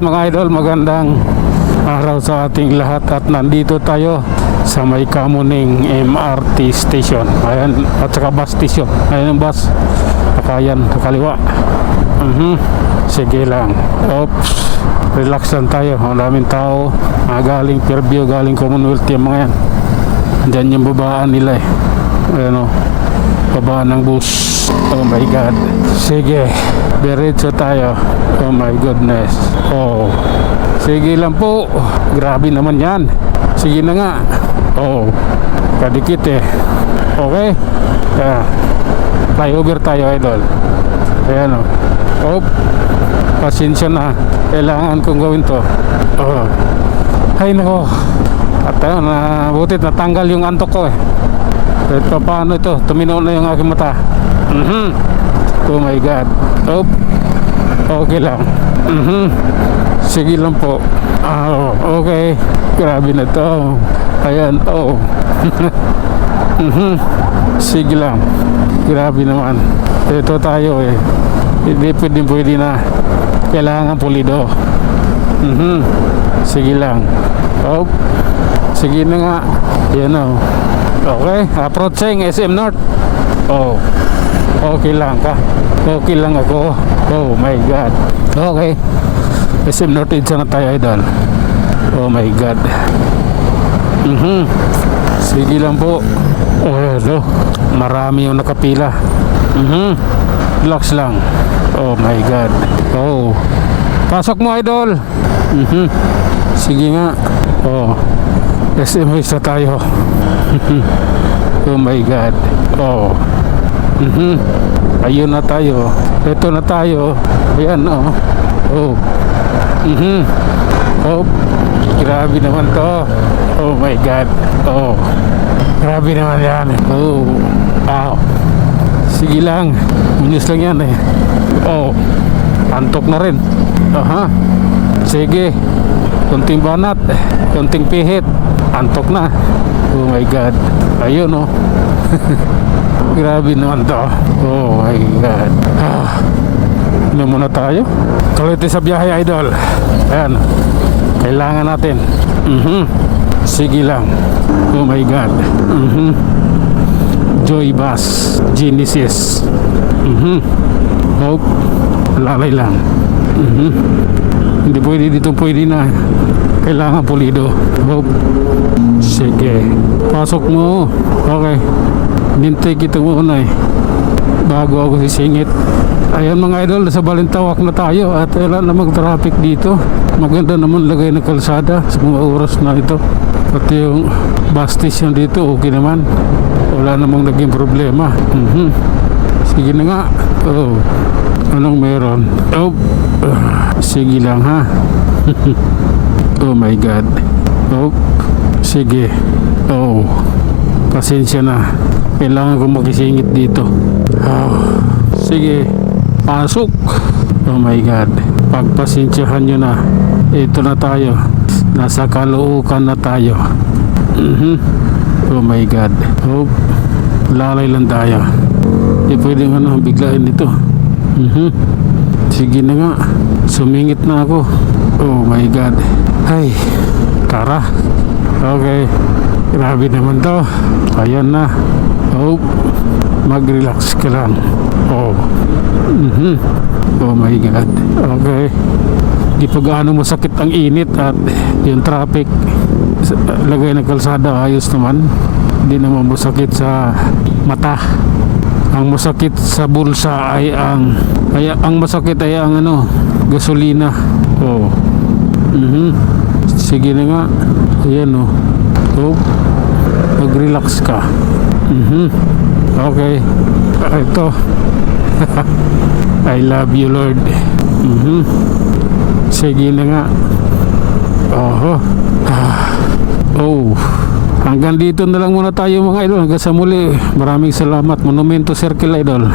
mga idol, magandang araw sa ating lahat at nandito tayo sa may Kamuning MRT station. Ayan, at saka bus station. Ayan ang bus. Pakayan, sa kaliwa. Sige lang. Oops. Relax lang tayo. Ang daming tao. Galing Fairview, galing Commonwealth yung mga yan. Diyan yung babaan nila eh. Ayan o. Babaan ng bus. Oh my God. Sige. Diretso tayo. Oh my goodness. Oh. Sige lang po. Grabe naman yan. Sige na nga. Oh. Kadikit eh. Okay. Flyover tayo, idol. Ayan o. Oh. Pasensya na. Kailangan kong gawin to. Oh. Ay nako. At butit natanggal yung antok ko eh. Ito paano ito? Tumino na yung aking mata. Oh my God. Oh. Okay lang. Sige lang po. Okay. Grabe na to. Ayan. Oh. Sige lang. Grabe naman. Ito tayo eh. Hindi pwede na. Kailangan pulido. Sige lang. Oh. Sige na nga. Yan o. Okay. Approaching SM North. Oh. Okay lang ka. Okay lang ako. Oh my God. Okay. SM North Edge na tayo, idol. Oh my God. Sige lang po. Oh, hello. Marami yung nakapila. Relax lang. Oh my God. Oh. Pasok mo, idol. Sige nga. Oh. SMS na tayo. Oh my God. Oh. Ayun na tayo. Ito na tayo. Ayan oh. Oh. Oh. Grabe naman to. Oh my God. Oh. Grabe naman yan. Oh. Wow. Sige lang. Unyos lang yan eh. Oh. Antok na rin. Aha. Sige. Kunting banat. Kunting pihit. Antok na. Oh my God. Ayun oh. Grabe naman to. Oh my God. Ano muna tayo? Tuloy tayo sa biyahe, idol. Ayan. Kailangan natin. Sige lang. Oh my God. Joy Bus Genesis. Hope. Lalay lang. Hindi pwede dito, pwede na. Kailangan pulido. Hope. Sige. Pasok mo. Okay. Nintay kita muna eh. Bago ako sisingit. Ayan mga idol, sa Balintawak na tayo at wala namang traffic dito. Maganda naman lagay ng kalsada sa mga oras na ito. Pati yung bus station dito okay naman. Wala namang naging problema. Sige na nga. Oh. Anong meron? Oh. Sige lang ha. Oh my God. Oh. Sige. Oh. Pasensya na. Kailangan ko makisingit dito. Oh. Sige. Pasok. Oh my God. Pagpasensyahan nyo na. Ito na tayo. Nasa Caloocan na tayo. Oh my God. Oh. Lalay lang tayo. Hindi pwedeng biglain dito. Sige na nga. Sumingit na ako. Oh my God. Ay. Tara. Okay. Grabe naman to. Ayan na. Oh. Mag-relax ka lang. Oh. Oh my God. Okay. Di pa gaano masakit ang init at yung traffic. Lagay ng kalsada ayos naman. Hindi naman masakit sa mata. Ang masakit sa bulsa ay ang masakit ay ang gasolina. Oh. Sige na nga. Ayan oh. Oh. Mag-relax ka. Okay. Ito. I love you, Lord. Sige na nga. Oh. Hanggang dito na lang muna tayo mga idol. Hanggang sa muli. Maraming salamat. Monumento Circle, idol.